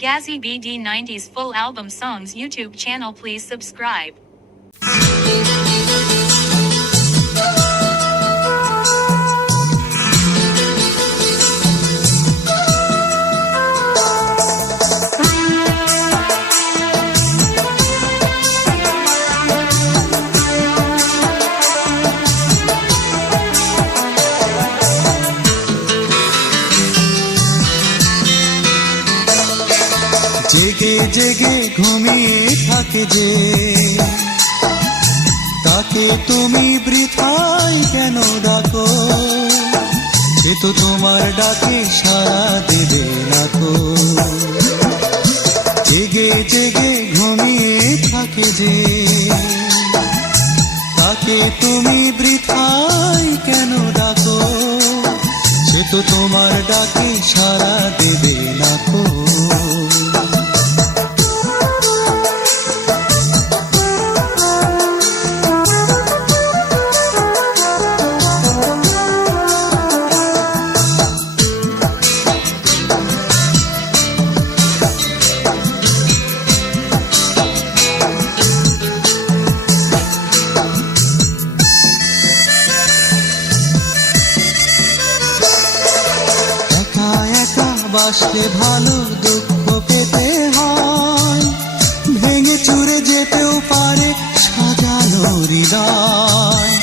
Gazzy BD90's full album songs YouTube channel. Please subscribe. জেগে জেগে ঘুমিয়ে থাকে যে, তাকে তুমি বৃথায় কেন ডাকো? সে তো তোমার ডাকে সাড়া দেবে না কো। জেগে জেগে ঘুমিয়ে থাকে যে, তাকে তুমি বৃথায় কেন ডাকো? সে তো তোমার ডাকে সাড়া দেবে না কো। বাসলে ভালো দুঃখ পেতে হয়, ভেঙে চুরে যেতেও পারে সাজানো হৃদয়।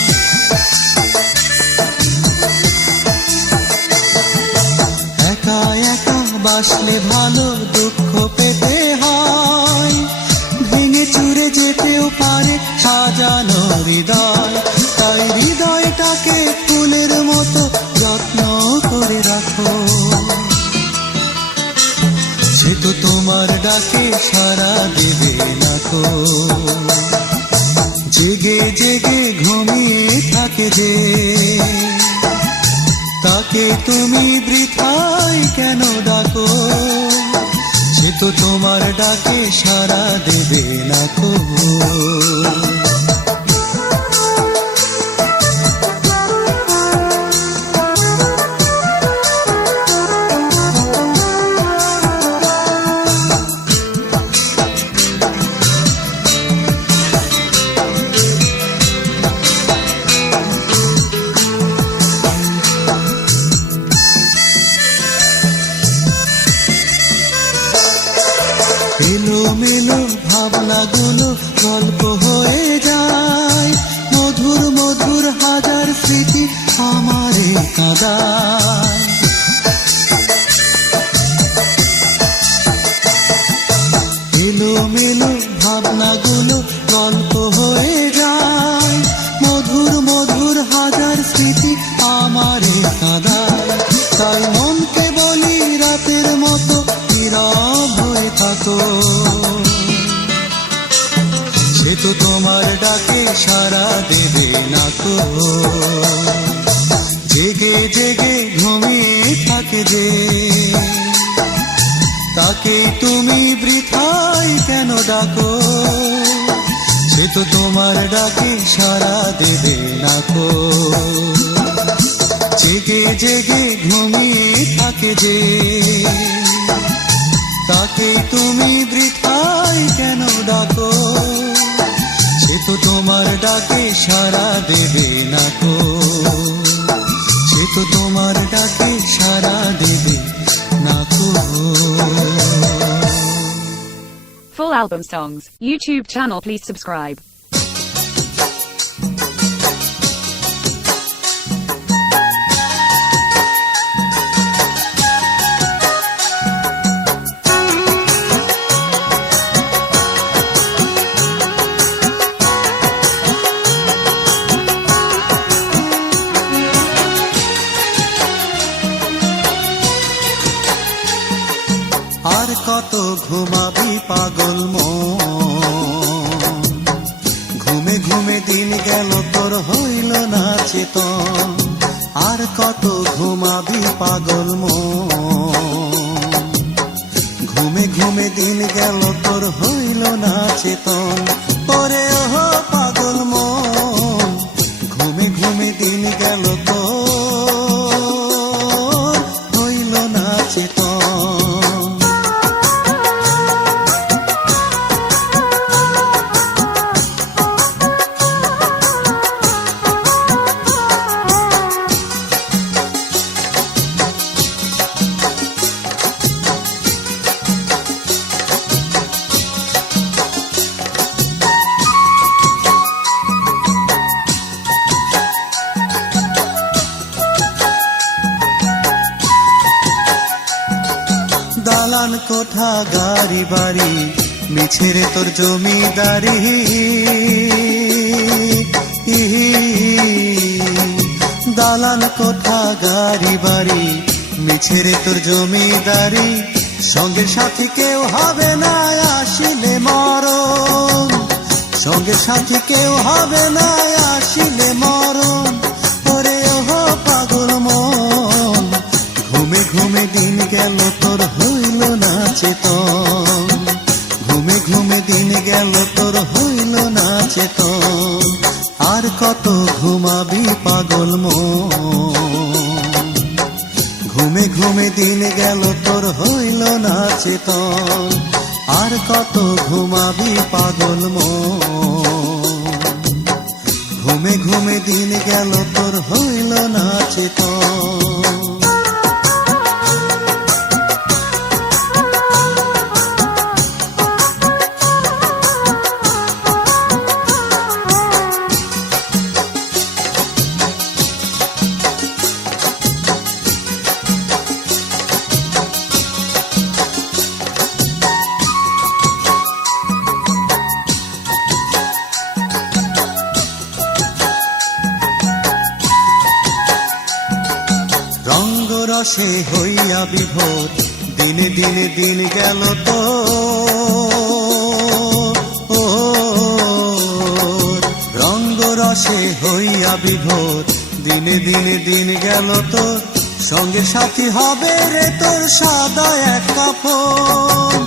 একা একা বাসলে ভালো দুঃখ পেতে হয়, ভেঙে চুরে যেতেও পারে সাজানো হৃদয়। তাই হৃদয়টাকে ফুলের মতো যত্ন করে রাখো, সে তো তোমার ডাকে সাড়া দেবে না কো। জেগে জেগে ঘুমিয়ে থাকে যে, তাকে তুমি বৃথায় কেন ডাকো? সে তো তোমার ডাকে সাড়া দেবে না কো। এলোমেলো ভাবনাগুলো গল্প হয়ে যায়, মধুর মধুর হাজার স্মৃতি আমারে কাঁদায়। এলোমেলো ভাবনাগুলো গল্প হয়ে যায়, মধুর মধুর হাজার স্মৃতি আমারে কাঁদায়। তাই মনকে বলি রাতের মতো নীরব হয়ে থাকো, সে তো তোমার ডাকে সাড়া দেবে না কো। জেগে জেগে ঘুমিয়ে থাকে যে, তাকে তুমি বৃথায় কেন ডাকো? সে তো তোমার ডাকে সাড়া দেবে না কো। জেগে জেগে ঘুমিয়ে থাকে যে, তাকে তুমি বৃথায় কেন ডাকো? সে তো তোমার ডাকে সাড়া দেবে না কো। সে তো তোমার ডাকে সাড়া দেবে না কো। Full album songs YouTube channel. Please subscribe. আর কত ঘুমাবি পাগল মন, ঘুমে ঘুমে দিন গেল তোর হইল না চেতন। আর কত ঘুমাবি পাগল মন, ঘুমে ঘুমে দিন গেল তোর হইল না চেতন। ওরে ও পাগল মন, ঘুমে ঘুমে দিন গেল তোর হইল না চেতন। কোঠা গাড়ি বাড়ি, মিছে রে তোর জমিদারি। দালান কোঠা গাড়ি বাড়ি, মিছে রে তোর জমিদারি। সঙ্গের সাথী কেউ হবে না আসিলে মরণ, সঙ্গের সাথী কেউ হবে না আসিলে মরণ। ওরে ওহো পাগল মন, ঘুমে ঘুমে দিন গেল তোর হইল না চেতন, ঘুমে ঘুমে দিন গেল তোর হইল না চেতন। আর কত ঘুমাবি পাগল মন, ঘুমে ঘুমে দিন গেল তোর হইল না চেতন। আর কত ঘুমাবি পাগল মন, ঘুমে ঘুমে দিন গেল তোর হইল না চেতন। রসে হইয়া বিভোর, দিনে দিনে দিন গেল তো রঙ্গ রসে হইয়া বিভোর, দিনে দিনে দিন গেল তো। সঙ্গে সাথী হবে রে তোর সাদা এক কাফন,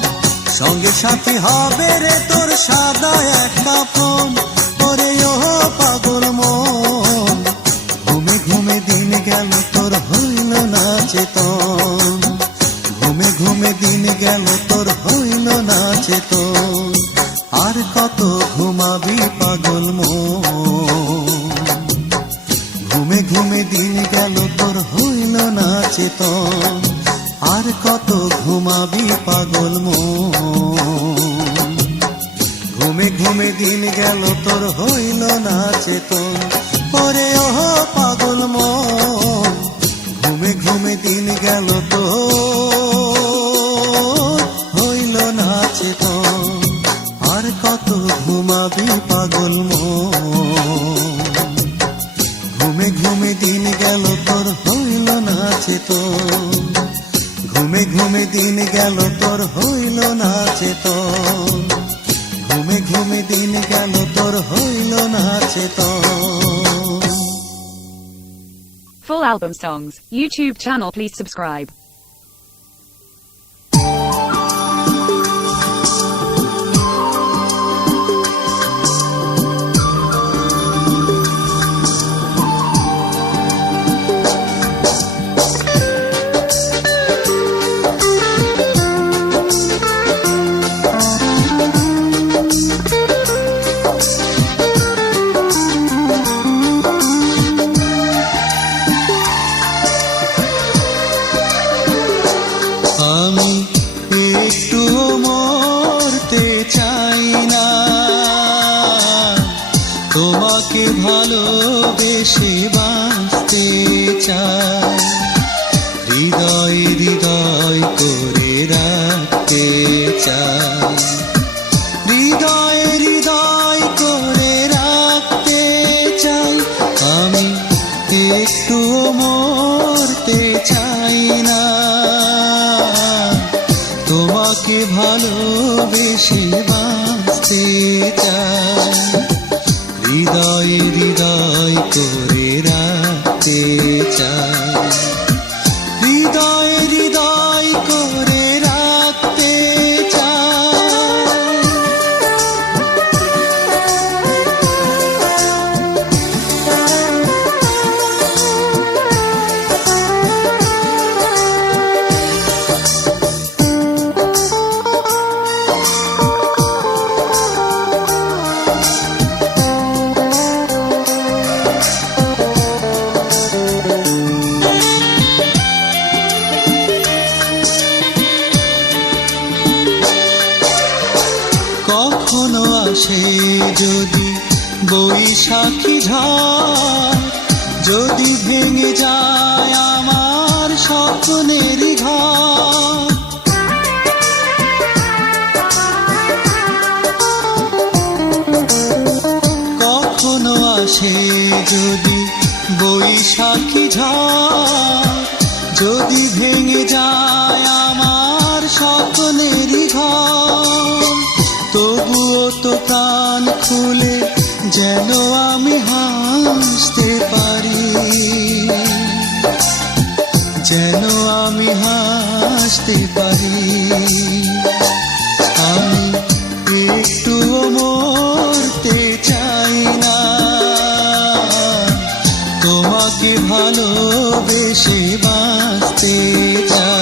সঙ্গে সাথী হবে রে তোর সাদা এক কাফন। ওরে ও পাগল মন, ঘুমে ঘুমে দিন গেল তোর হইল না চেতন, ঘুমে ঘুমে দিন গেল তোর হইল না চেতন। আর কত ঘুমাবি পাগল মন, ঘুমে ঘুমে দিন গেল তোর হইল না চেতন। আর কত ঘুমাবি পাগল মন, ঘুমে ঘুমে দিন গেল তোর হইল না চেতন। ওরে ওহ পাগল মন, ঘুমে ঘুমে দিন গেল তো হইল না চেতন। আর কত ঘুমাবি পাগল মন, ঘুমে ঘুমে দিন গেল তোর হইল না চেতন, ঘুমে ঘুমে দিন গেল তোর হইল না চেতন, ঘুমে ঘুমে দিন গেল তোর হইল না চেতন। Full album songs, YouTube channel, please subscribe. আমি একটু মরতে চাই না, তোমাকে ভালোবেসে বাঁচতে চাই, হৃদয় হৃদয় করে রাখতে চাই, হৃদয় হৃদয় করে রাখতে চাই। আমি একটু মরতে চাই না, তোমাকে ভালোবেসে বাঁচতে চাই, হৃদয় হৃদয় করে রাখতে চাই, হৃদয় হৃদয় করে রাখতে চাই। কখনো আসে যদি বৈশাখী ঝড়, যদি ভেঙে যায় আমার স্বপ্নের ঘর, যেন আমি হাসতে পারি, যেন আমি হাসতে পারি। আমি একটুও মরতে চাই না, তোমাকে ভালোবেসে বাঁচতে চাই।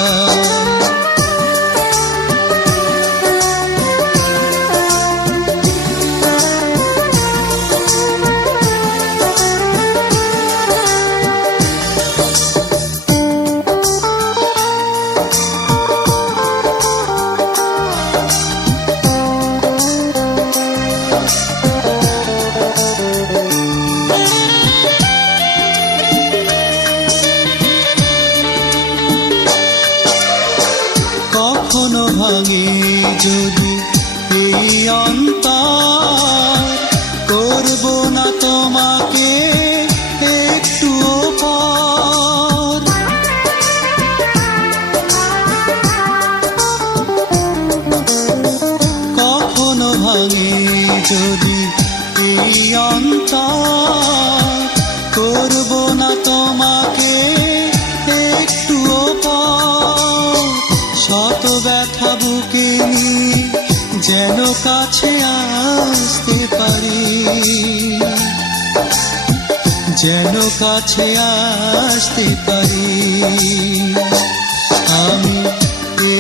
কখনো ভাঙে যদি এই অন্তর, করব না তোমাকে একটুও পর। কখনো ভাঙে যদি এই অন্তর, করব না তোমাকে একটুও পর। শত ব্যথা বুকে নিয়ে যেন কাছে আসতে পারি, যেন কাছে আসতে পারি। আমি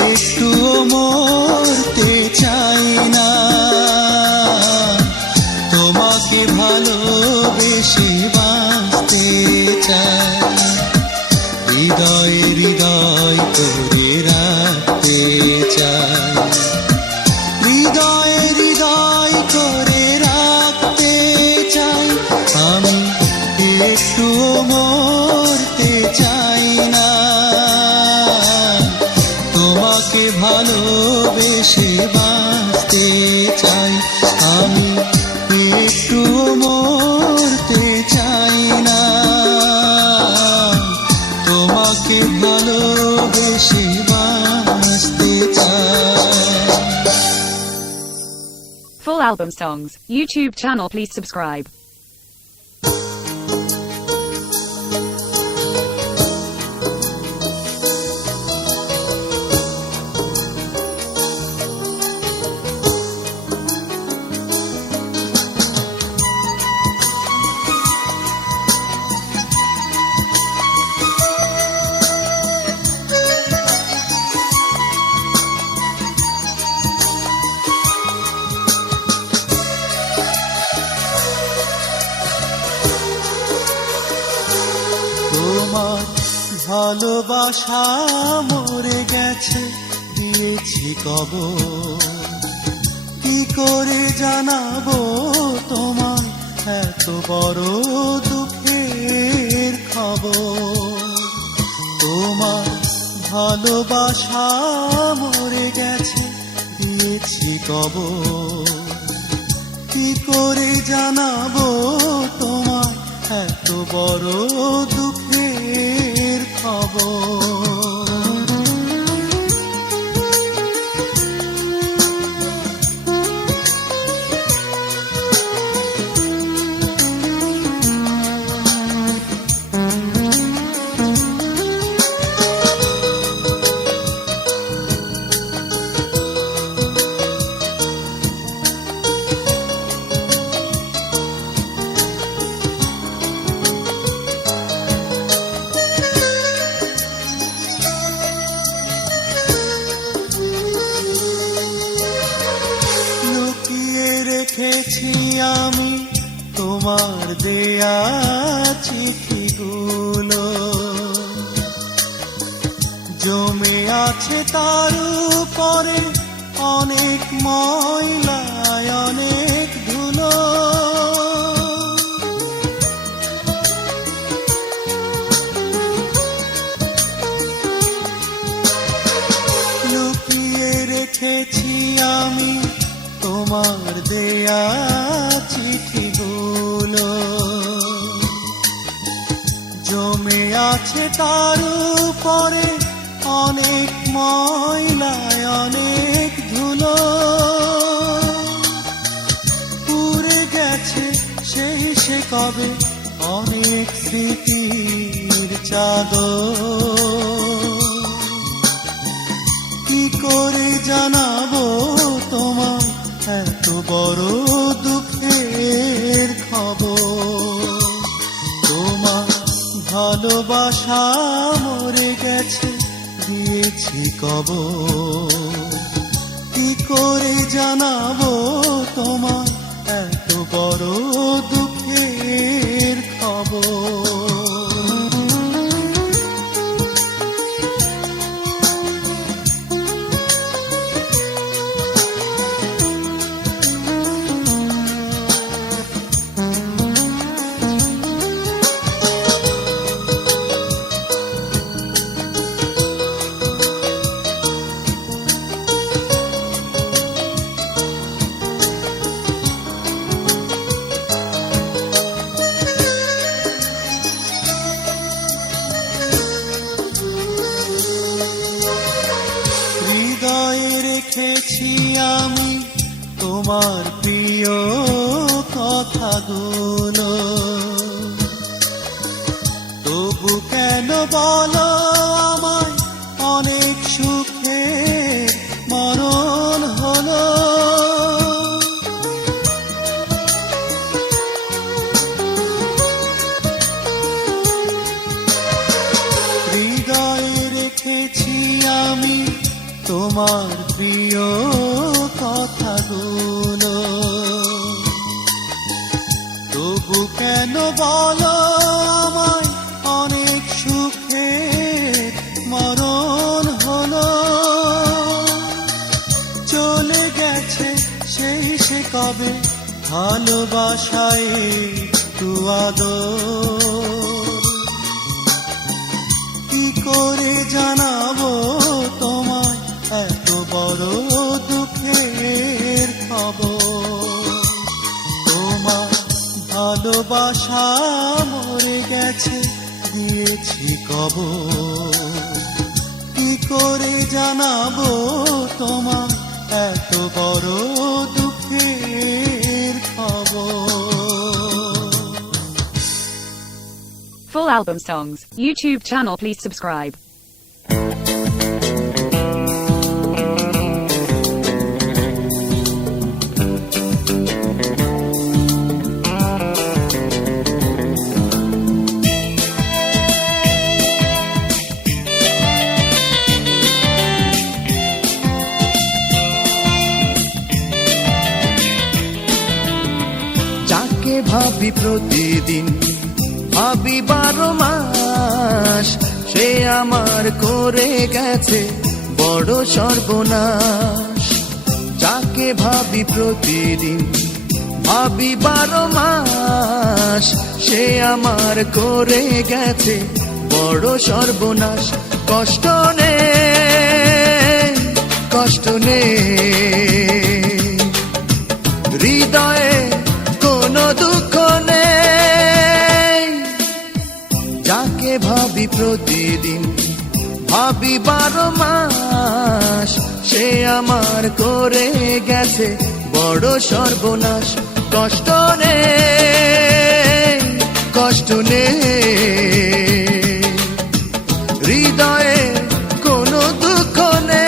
একটুও মরতে চাই না, তোমাকে ভালোবেসে বাঁচতে চাই। হৃদয়ে হৃদয় করে রাখতে চাই, হৃদয়ে হৃদয় করে রাখতে চাই। আমি একটুও মরতে চাই না, তোমাকে ভালোবেসে বাঁচতে চাই। আমি একটুও মরতে চাই না, তোমাকে ভালোবেসে বাঁচতে চাই। Full album songs, YouTube channel, please subscribe. তোমার ভালোবাসা মরে গেছে, দিয়েছি কবর। কি করে জানাবো তোমার এত বড় দুঃখের খবর? তোমার ভালোবাসা মরে গেছে, দিয়েছি কবর। কি করে জানাবো তোমার এত বড় দুঃখের খবর? রেখেছি আমি তোমার দেয়া চিঠিগুলো, জমে আছে তার উপরে অনেক ময়লা, অনেক ধুলো। লুকিয়ে রেখেছি আমি তোমার দেয়া চিঠিগুলো, জমে আছে তার উপরে অনেক ময়লা, অনেক ধুলো। পুড়ে গেছে সে কবে অনেক স্মৃতির চাদর। কি করে জানাবো তোমার এত বড় দুঃখের খবর। তোমার ভালোবাসা মরে গেছে দিয়েছি কবর। কি করে জানাবো তোমার এত বড় দুঃখের খবর। হৃদয়ে রেখেছি আমি তোমার প্রিয় কথাগুলো। তবু কেন বলো আমায় অনেক সুখে মরণ হলো। হৃদয়ে রেখেছি আমি তোমার প্রিয় কথাগুলো। তবু কেন বলো আমায় অনেক সুখে মরণ হলো। চলে গেছে সেই সে কবে ভালোবাসায় একটু আদর। কি করে জানাবো তোমায় এত বড় দুঃখের খবর। তোমার ভালোবাসা মরে গেছে দিয়েছি কবর। কি করে জানাবো তোমায় এত বড় দুঃখের খবর। Full album songs, YouTube channel, please subscribe. যাকে ভাবি প্রতিদিন, ভাবি 12 মাস, সে আমার করে গেছে বড় সর্বনাশ। যাকে ভাবি প্রতিদিন, ভাবি 12 মাস, সে আমার করে গেছে বড় সর্বনাশ। কষ্ট নেই, কষ্ট নেই, হৃদয়ে কোনো দুঃখ নেই। যাকে ভাবি প্রতিদিন, ভাবি 12 মাস, সে আমার করে গেছে বড় সর্বনাশ। কষ্ট নেই, কষ্ট নেই, হৃদয়ে কোনো দুঃখ নেই।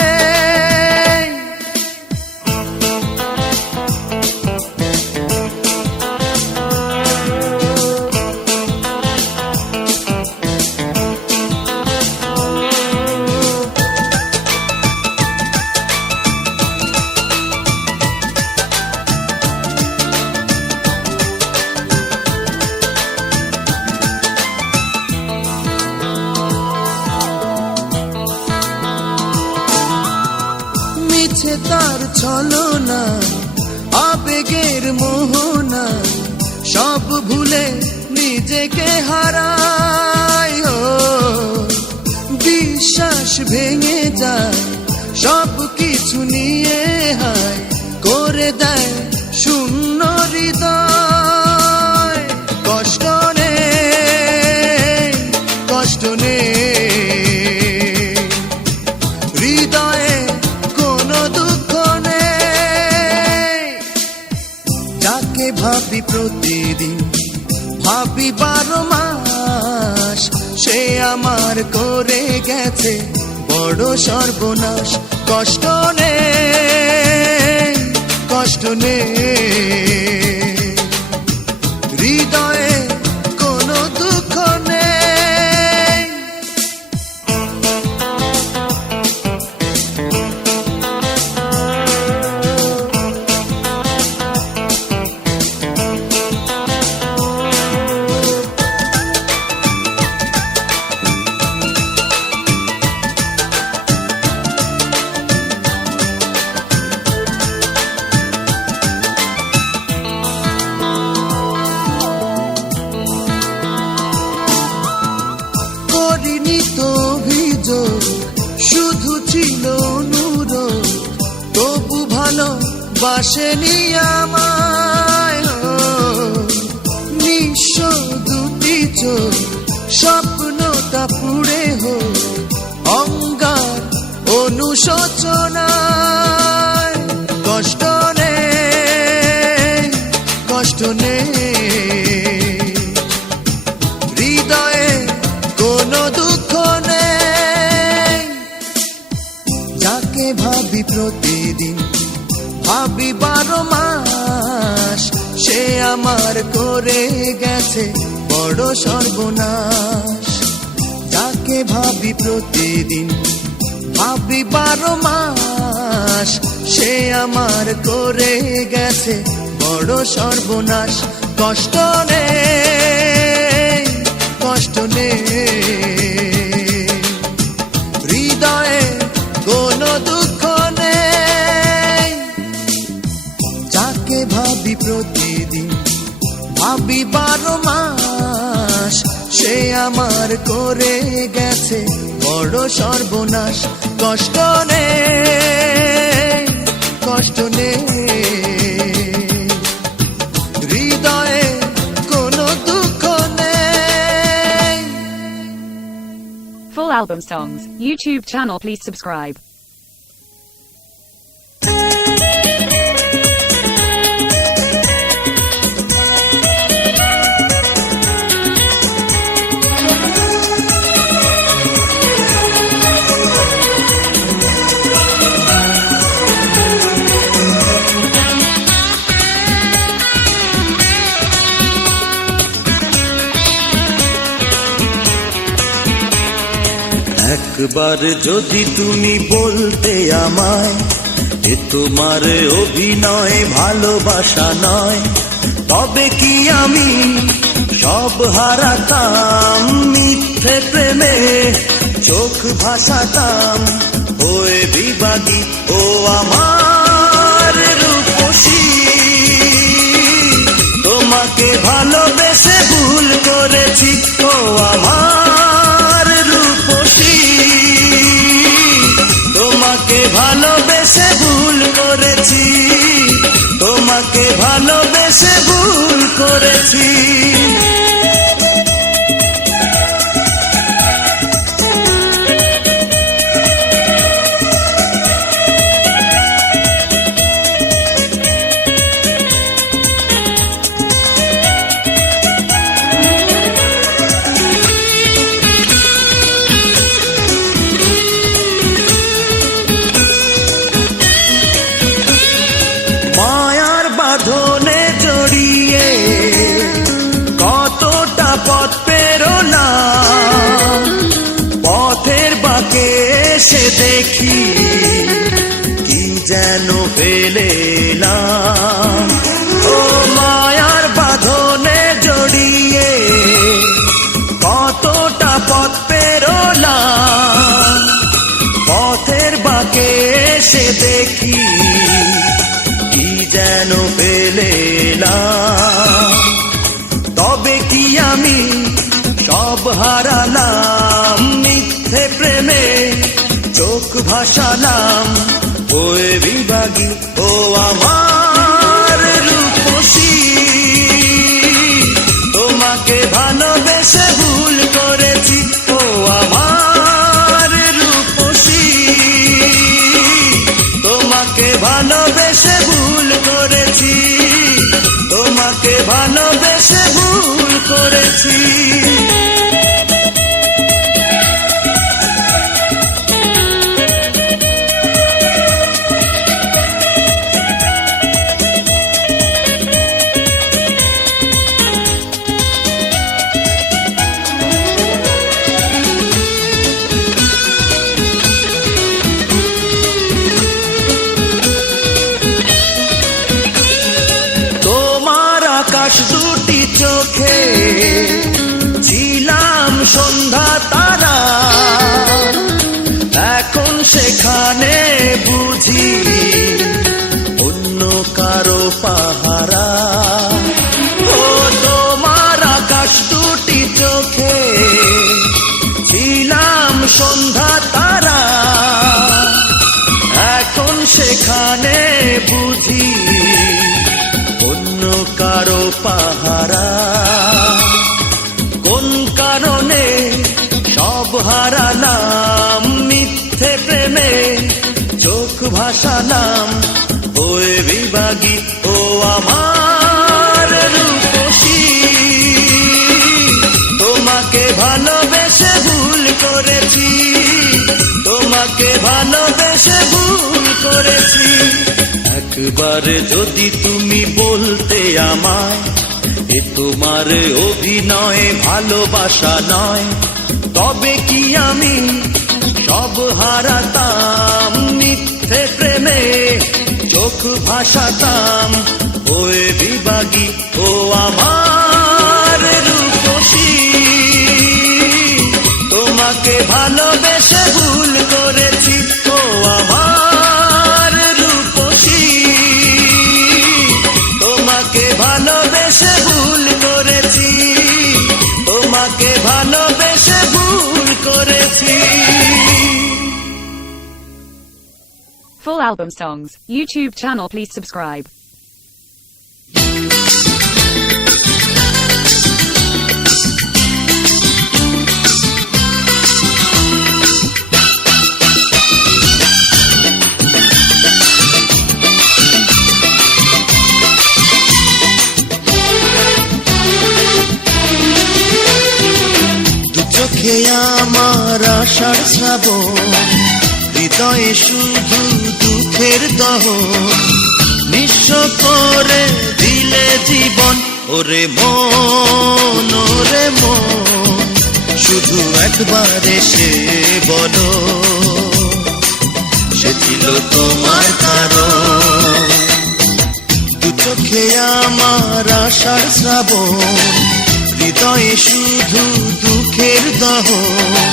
মিছে তার ছলনা, আবেগের মোহনা, সব ভুলে নিজেকে হারাই। বিশ্বাস ভেঙে যায়, সব কিছু নিয়ে হায় করে দেয় শূন্য হৃদয়। কষ্ট নেই, কষ্ট নেই, হৃদয়ে কোনো দুঃখ নেই। যাকে ভাবি প্রতিদিন, ভাবি 12 মাস সে আমার করে গেছে বড় সর্বনাশ। কষ্ট নেই, কষ্ট নেই, হৃদয়ে কোনো দুঃখ নেই। করিনি তো অভিযোগ, শুধু ছিল অনুরোধ, তবু ভালো বাসেনি আমায়। নিঃস্ব দুটি চোখ, স্বপ্নটা পুড়ে হোক অঙ্গার অনুশোচনায়। কষ্ট নেই, কষ্ট নেই, হৃদয়ে কোনো দুঃখ নেই। যাকে ভাবি প্রতিদিন, ভাবি 12 মাস সে আমার করে গেছে বড় সর্বনাশ। যাকে ভাবি প্রতিদিন, ভাবি 12 মাস সে আমার করে গেছে বড় সর্বনাশ। কষ্ট নেই, কষ্ট নেই, হৃদয়ে কোনো দুঃখ নেই। যাকে ভাবি প্রতিদিন, ভাবি 12 মাস সে আমার করে গেছে বড় সর্বনাশ। কষ্ট নেই, কষ্ট নেই, হৃদয়ে কোনো দুঃখ নেই। Full album songs, YouTube channel, please subscribe. একবার যদি তুমি বলতে আমায়, এ তোমার অভিনয় ভালোবাসা নয়, তবে কি আমি সব হারাতাম, মিথ্যে প্রেমে চোখ ভাসাতাম, হয়ে বিবাদী ও আমার রূপসী। তোমাকে ভালোবেসে ভুল করেছি ও আমার রূপসী। তোমাকে ভালোবেসে ভুল করেছি, তোমাকে ভালোবেসে ভুল করেছি। মায়ার বাঁধনে জড়িয়ে কতটা পথ পেরোলাম, পথের বাঁকে এসে দেখি কি যেন ফেলে এলাম। ও মায়ার বাঁধনে জড়িয়ে কতটা পথ পেরোলাম, পথের বাঁকে এসে দেখি কি যেন পেলে এলাম। তবে কি আমি সব হারালাম, মিথ্যে প্রেমে চোখ ভাসালাম, হয়ে বিভাগী ও আমার রূপসী। তোমাকে ভালোবেসে ভুল করেছি ও আমার রূপসী। তোমাকে ভালোবেসে ভুল করেছি, তোমাকে ভালোবেসে ভুল করেছি। আকাশ দুটি চোখে ছিলাম সন্ধ্যা তারা, এখন সেখানে বুঝি অন্য কারো পাহারা। ও তোমার আকাশ দুটি চোখে ছিলাম সন্ধ্যা তারা, এখন সেখানে বুঝি কারো পাহারা। কোন কারণে সব হারালাম, মিথ্যে প্রেমে চোখ ভাসালাম, ওই বিভাগী ও আমার রূপসী। তোমাকে ভালোবেসে ভুল করেছি, তোমাকে ভালোবেসে ভুল করেছি। একবার যদি তুমি বলতে আমায়, এ তোমার অভিনয় ভালোবাসা নয়, তবে কি আমি সব হারাতাম, মিথ্যে প্রেমে চোখ ভাসাতাম, ওই বিভাগী ও আমার রূপসী। তোমাকে ভালোবেসে ভুল করেছি, ও আমার ভালোবেসে ভুল করেছি, তোমাকে ভালোবেসে ভুল করেছি। Full album songs, YouTube channel, please subscribe. চোখে আমার আশার শ্রাবণ, হৃদয়ে শুধু দুঃখের দহন, নিঃস্ব করে দিলে জীবন। ওরে মন, ওরে মন, শুধু একবার এসে বলো, সে ছিল তোমার কারণ। দু চোখে আমার আশার শ্রাবণ, হৃদয়ে শুধু দুঃখের দহন,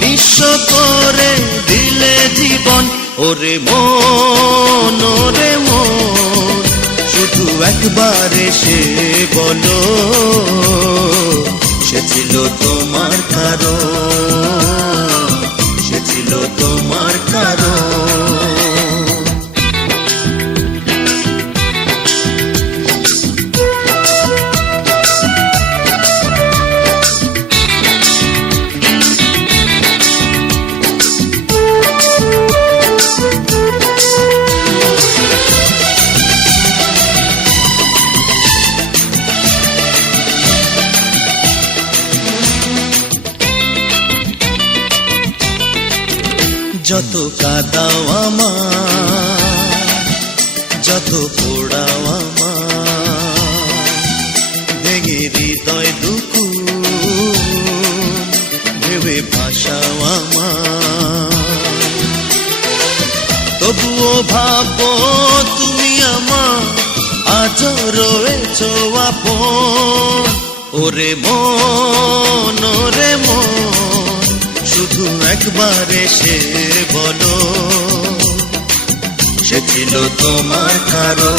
নিঃস্ব করে দিলে জীবন। ওরে মন, ওরে মন, শুধু একবার এসে বলো, সে ছিল তোমার কারণ, সে ছিল তোমার কারণ। যত কাদাও আমার, যত পোড়াও আমার, ভেঙে হৃদয় দুকুন ভেবে ভাষাও আমার, তবুও ভাবো তুমি আমার আজও রয়েছ আপন। ওরে মন, ওরে মন, শুধু একবার এসে বলো, সে ছিল তোমার কারণ।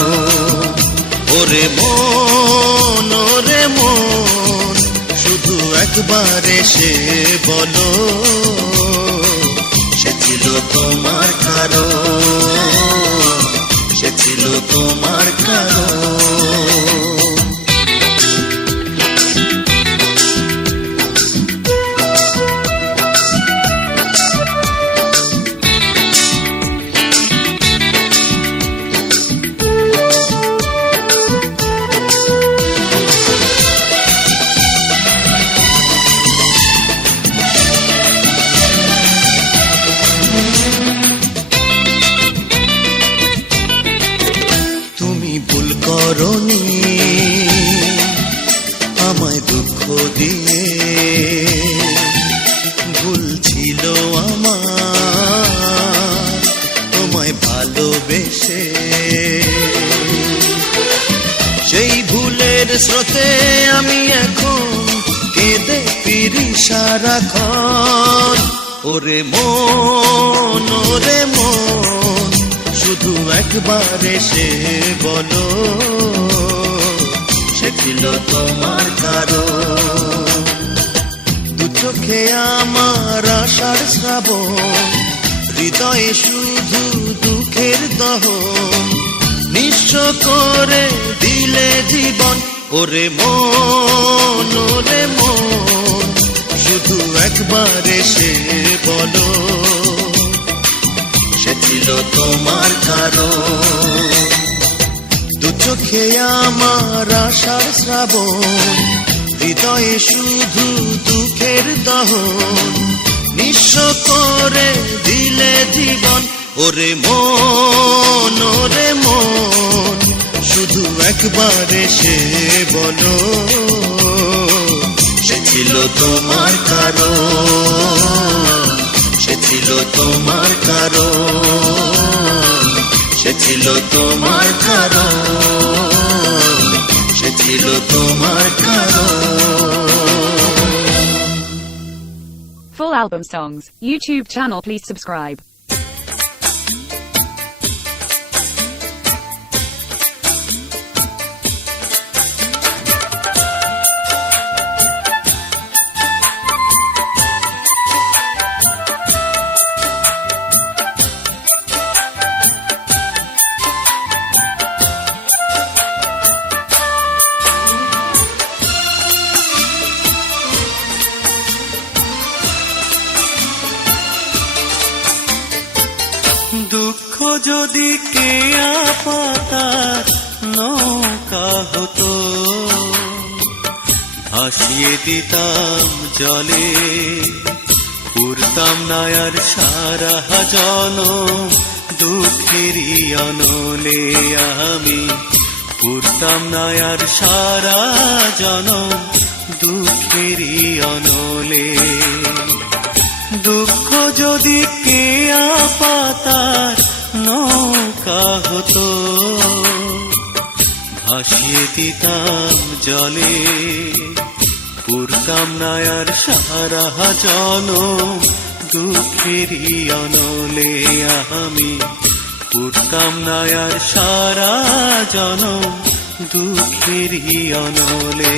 ওরে মন, ওরে মন, শুধু একবার এসে বলো, সে ছিল তোমার কারণ, সে ছিল তোমার কারণ। করনি আমায় দুঃখ দিয়ে, ভুল ছিল আমার তোমায় ভালোবেসে। সেই ভুলের স্রোতে আমি এখন কেঁদে ফিরি সারাক্ষণ। ওরে মন শুধু একবার এসে বলো, সে ছিল তোমার কারণ। দু চোখে আমার আশার শ্রাবণ, হৃদয়ে শুধু দুঃখের দহন, নিঃস্ব করে দিলে জীবন। ওরে মন শুধু একবার এসে বলো, সে ছিল তোমার কারণ। দু চোখে আমার আশার শ্রাবণ, হৃদয়ে শুধু দুঃখের দহন, নিঃস্ব করে দিলে জীবন। ওরে মন শুধু একবার এসে বলো, সে ছিল তোমার কারণ, সে ছিল তোমার কারণ, সে ছিল তোমার কারণ, সে ছিল তোমার কারণ। Full album songs, YouTube channel, please subscribe. দুঃখ যদি কেয়া পাতার নৌকা হতো, ভাসিয়ে দিতাম জলে, পুরতাম না আর সারা জনম দুঃখেরই অনলে। আমি পুরতাম না আর সারা জনম দুঃখেরই অনলে। দুঃখ যদি কেয়া পাতার নৌকা হতো, ভাসিয়ে দিতাম জলে, পুরতাম না আর সারা জনম দুঃখেরই অনলে। আমি পুরতাম না আর সারা জনম দুঃখেরই অনলে।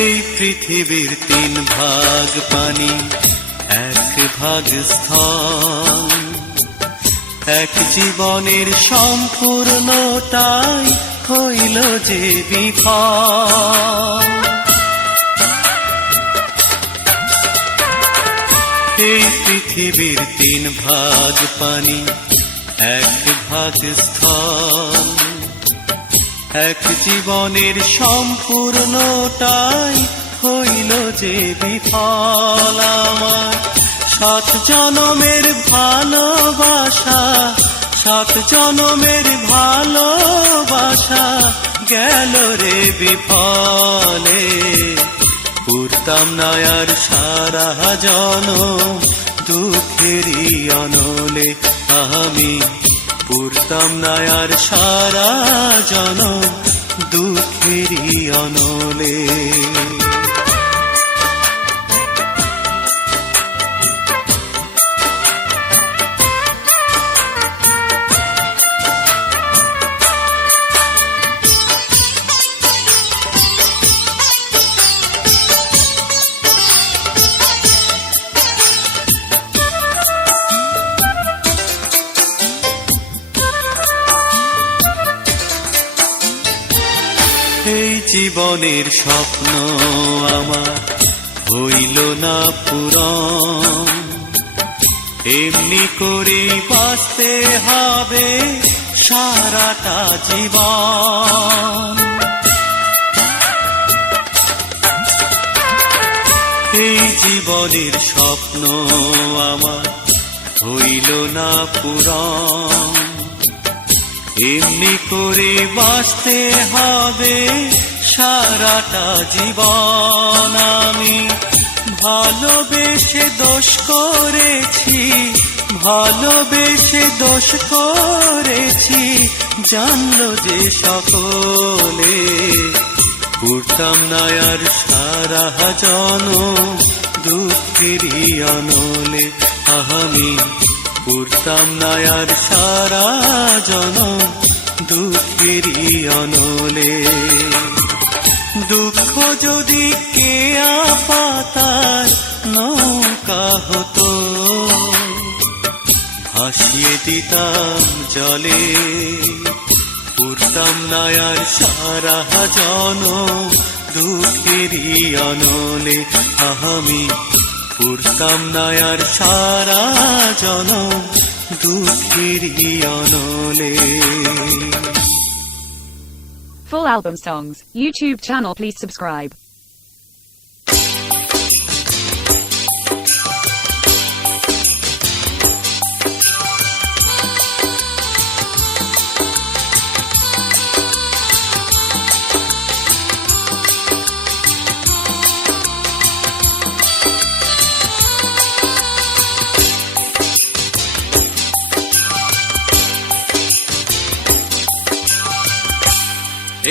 এই পৃথিবীর 3 ভাগ পানি, 1 ভাগ স্থল, এক জীবনের সম্পূর্ণটাই হইল যে বিফল। এই পৃথিবীর 3 ভাগ পানি, 1 ভাগ স্থল, এক জীবনের সম্পূর্ণটাই হইল যে বিফল। আমার 7 জনমের ভালোবাসা, 7 জনমের ভালোবাসা গেল রে বিফলে। পুরতাম না আর সারা জনম দুঃখেরই অনলে। আমি পুরতাম না আর সারা জনম দুঃখেরই অনলে। এই জীবনের স্বপ্ন আমার হইল না পূরণ, এমনি করে বাঁচতে হবে সারাটা জীবন। এই জীবনের স্বপ্ন আমার হইল না পূরণ, এমনি করে বাঁচতে হবে সারাটা জীবন। আমি ভালোবেসে দোষ করেছি, ভালোবেসে দোষ করেছি, জানলো যে সকলে, পুরতাম না আর সারা জনম দুঃখেরই অনলে। আমি পুরতাম না আর সারা জনম দুঃখেরই অনলে। দুঃখ যদি কেয়া পাতার নৌকা হতো, ভাসিয়ে দিতাম জলে, পুরতাম না আর সারা জনম দুঃখেরই অনলে। আমি পুরতাম না আর সারা জনম দুঃখেরই অনলে। Full album songs, YouTube channel, please subscribe.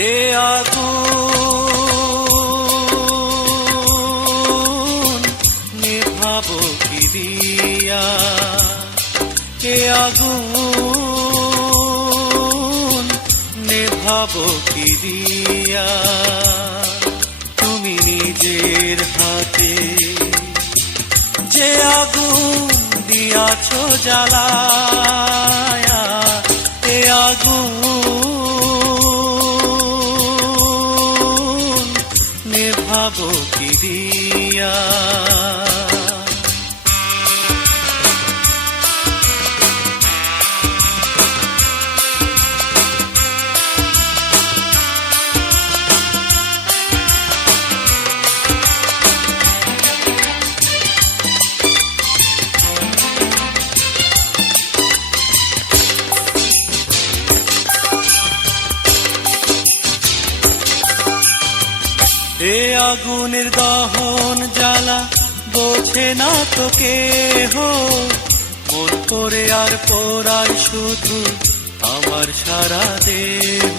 এ আগুন নেভাবো কি দিয়া, এ আগুন নেভাবো কি দিয়া, তুমি নিজের হাতে যে আগুন দিয়াছো জ্বালায়া, এ আগুন নেভাবো কি দিয়া। এ আগুনের দহন জ্বালা বোঝে না তো কেহ, মন করে আর পোড়ায় শুধু আমার সারা দেহ।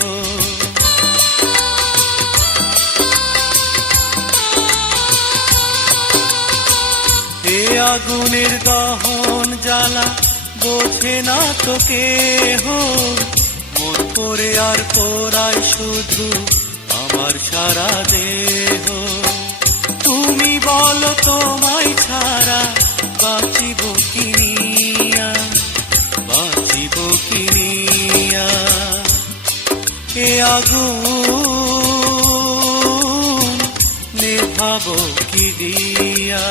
এ আগুনের দহন জ্বালা বোঝে না তো কেহ, মন করে আর পোড়ায় শুধু আমার সারা দেহ। তুমি বলো তোমায় ছাড়া বাঁচিব কি নিয়া, বাঁচিব কি নিয়া। এ আগুন নেভাবো কি দিয়া।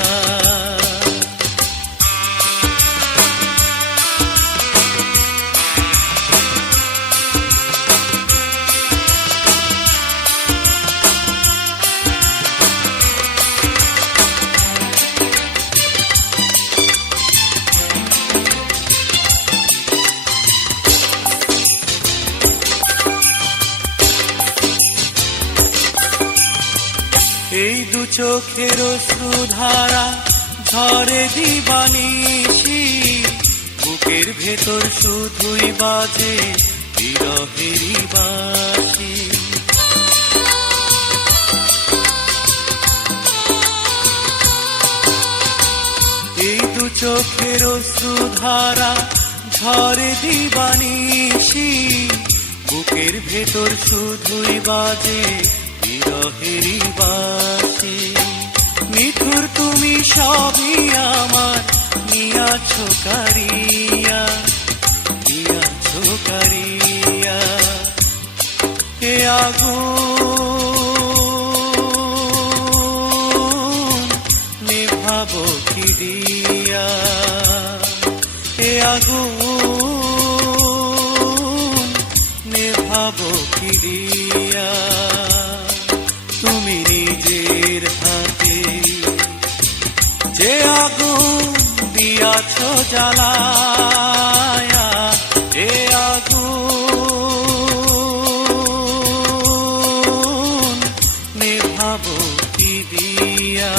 এই দু চোখের অশ্রুধারা ঝরে দিবানিশি, বুকের ভেতর শুধুই বাজে বিরহেরই বাঁশি। এই দু চোখের অশ্রুধারা ঝরে দিবানিশি, বুকের ভেতর শুধুই বাজে বিরহেরই বাঁশি। নিঠুর তুমি সবই আমার নিয়াছো কারিয়া, নিয়াছো কারিয়া। এ আগুন দিয়া এ আগুন নেভাবো কি দিয়া তুমি নিজের হাতে যে আগুন দিয়াছ জ্বালায়া এ আগুন নেভাবো কি দিয়া।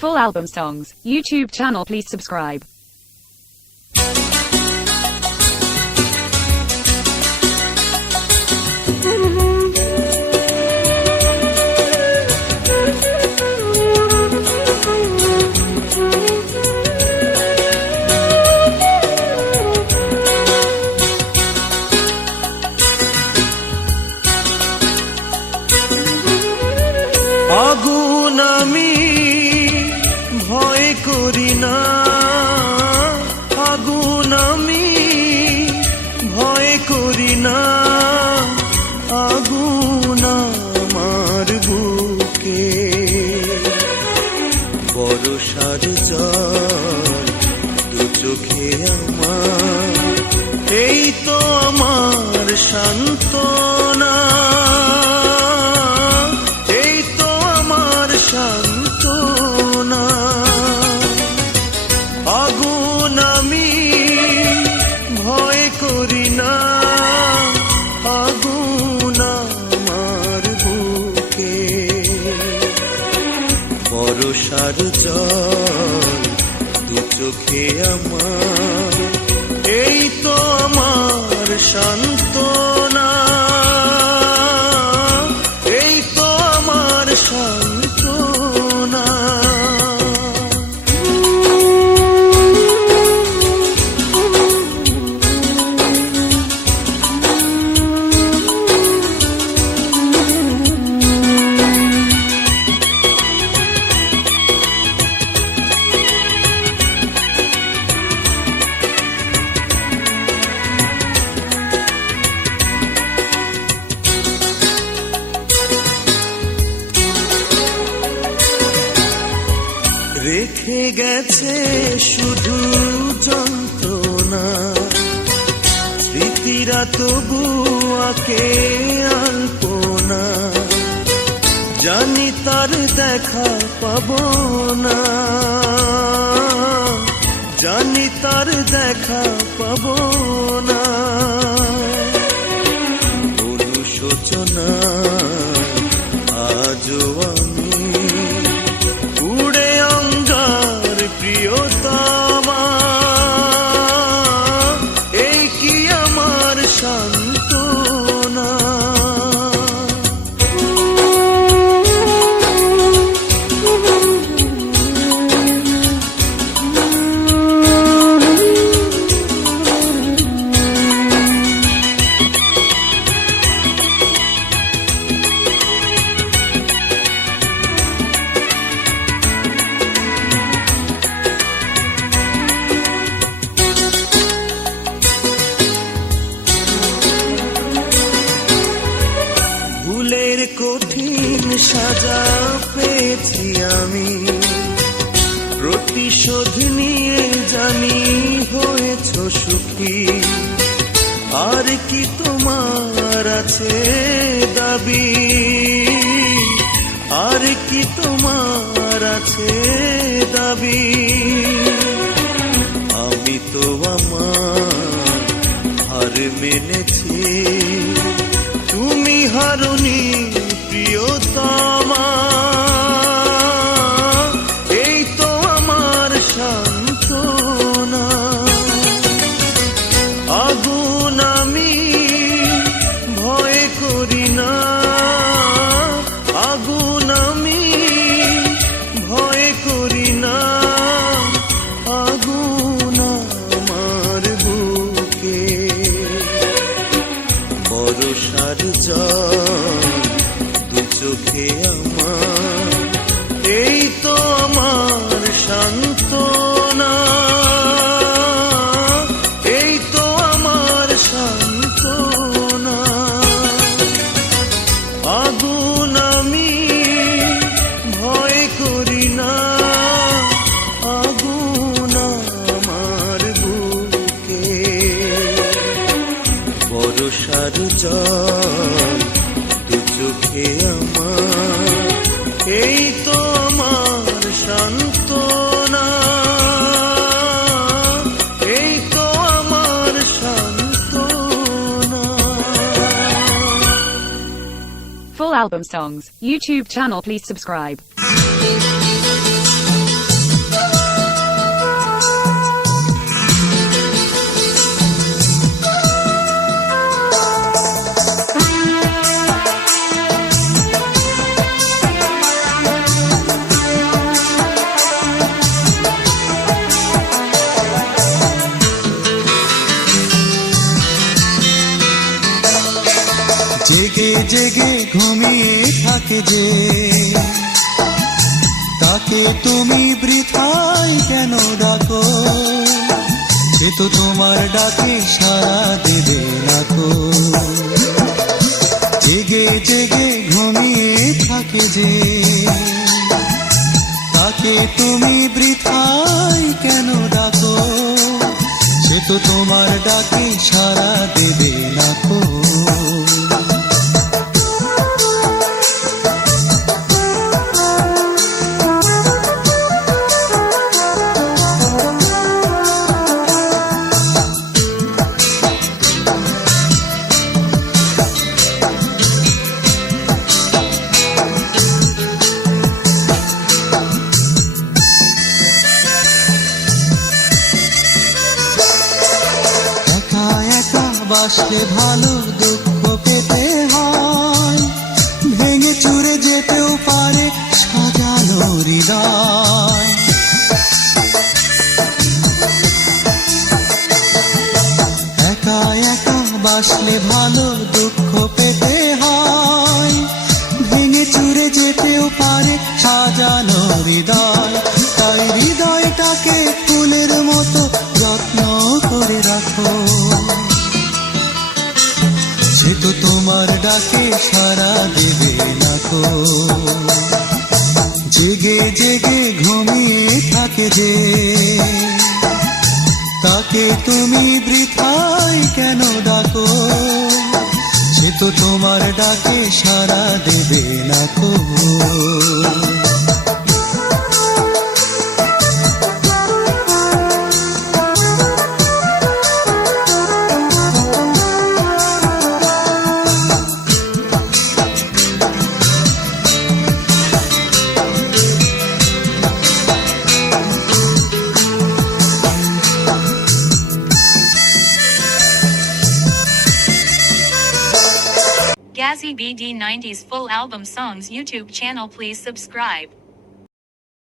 Full album songs, YouTube channel, please subscribe. আগুন আমি ভয় করি না, আগুন আমি ভয় করি না, আগুন আমার বুকে বর্ষার জল দু চোখে আমার, এই তো আমার সান্ত্বনা, সান্ত্বনা। আগুন আমি ভয় করি না, আগুন আমার বুকে বর্ষার জল দু চোখে আমার, এই তো আমার সান্ত্বনা, এই তো আমার সান্ত্বনা। রেখে গেছে শুধু যন্ত্রণা, স্মৃতিরা তবু আঁকে আলপনা, জানি তার দেখা পাবো না, জানি তার দেখা পাবো না, অনুশোচনা আজও আমি উড়ে অঙ্গার প্রিয়তমা, এই কি আমার সান্ত্বনা। ভুলের কঠিন সাজা পেয়েছি আমি, প্রতিশোধ নিয়ে জানি হয়েছ সুখী, আর কি তোমার আছে দাবি, আর কি তোমার আছে দাবি, আমি তো আমার হার মেনেছি, তুমি হারুনি প্রিয়তমা, এই তো আমার সান্ত্বনা। আগুন আমি ভয় করি না, আগুন আমি ভয় করি না, আগুন আমার বুকে বর্ষার জল দু চোখে আমার, এই তো আমার সান্ত্বনা, এই তো আমার সান্ত্বনা। আগুন আমি ভয় করি ভরসার জল দু চোখে আমার, এই তো আমার সান্ত্বনা, এই তো আমার সান্ত্বনা। Full album songs, YouTube channel, please subscribe. জেগে জেগে ঘুমিয়ে থাকে যে, তাকে তুমি বৃথায় কেন ডাকো? সে তো তোমার ডাকে সাড়া দেবে না কো। জেগে জেগে ঘুমিয়ে থাকে যে, তাকে তুমি বৃথায় কেন ডাকো? সে তো তোমার ডাকে সাড়া দেবে না কো। বাসলে ভালো দুঃখ পেতে হয়, ভেঙে চুরে যেতেও পারে সাজানো হৃদয়। একা একা বাসলে ভালো দুঃখ পেতে হয়, ভেঙে চুরে যেতেও পারে সাজানো হৃদয়। তাই হৃদয়টাকে ফুলের মতো যত্ন করে রাখো, সে তো তোমার ডাকে সাড়া দেবে না কো। জেগে জেগে ঘুমিয়ে থাকে যে, তাকে তুমি বৃথায় কেন ডাকো? সে তো তোমার ডাকে সাড়া দেবে না কো। Gazzy BD 90s full album songs YouTube channel, please subscribe.